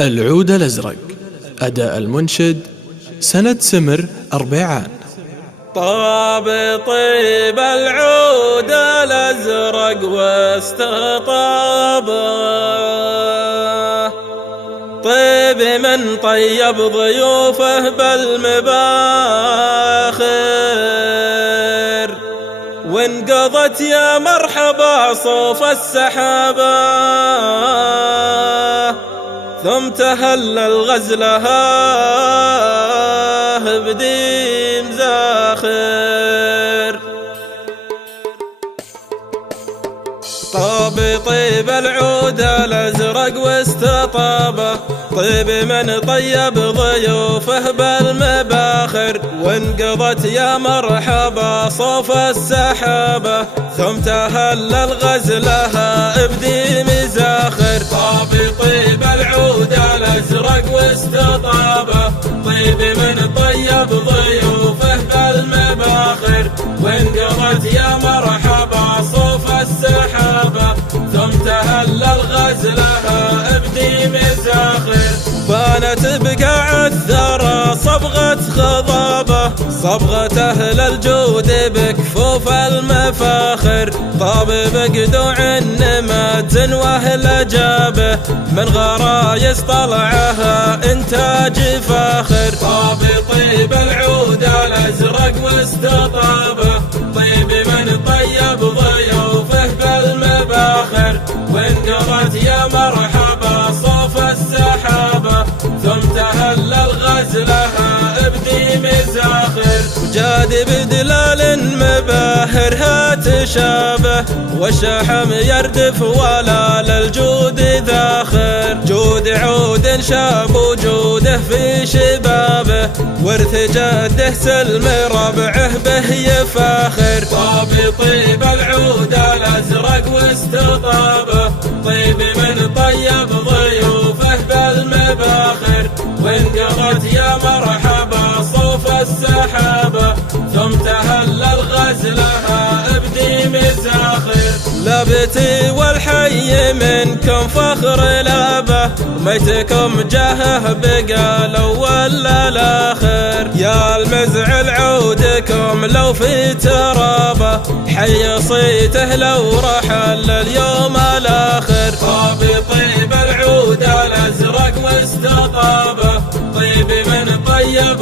العود الأزرق. أداء المنشد سند سمر أربيعان. طيب العود الأزرق واستطابه، طيب من طيب ضيوفه بالمباخر، وانقضت يا مرحبا صوف السحابة، ثم تهلل غزلها بديم زاخر. طيب العود الأزرق واستطابه، طيب من طيب ضيوفه بالمباخر، وانقضت يا مرحبا صوف السحابة، ثم تهلل غزلها بديم زاخر. طيب العود الأزرق واستطابه، طيب من طيب ضيوفه بالمباخر، وانقضت يا مرحبا صوف السحابة، ثم تهلل غزلها بديم زاخر. بانت بقاع الثرى صبغة خضابة، صبغة أهل الجود بكفوف المفاخر، طاب بقدوع النمات وأهل جابه، من غرايس طلعها إنتاج فاخر. طيب العود الأزرق واستطابه، طيب من طيب ضيوفه بالمباخر، وانقضت يا مرحبا صوف السحابة، ثم تهلل غزلها بديم زاخر. وجاد بدلال مباهرها تشابه، والشحم يردف ولا للجود ذاخر، جود عود شاب وجوده في شبابه، ورث جده سلم ربعه به يفاخر. طيب العود الأزرق واستطابه، طيب من طيب ضيوفه بالمباخر، وانقضت يا مرحبا صوف السحابة، ثم تهلل غزلها بديم زاخر. لابتي والحي منكم فخر لابه، وميتكم جاهه بقى الأول للآخر، يا المزعل عودكم لو في ترابه، حي صيته لو رحل اليوم الآخر. طيب العود الأزرق واستطابه، طيب من طيب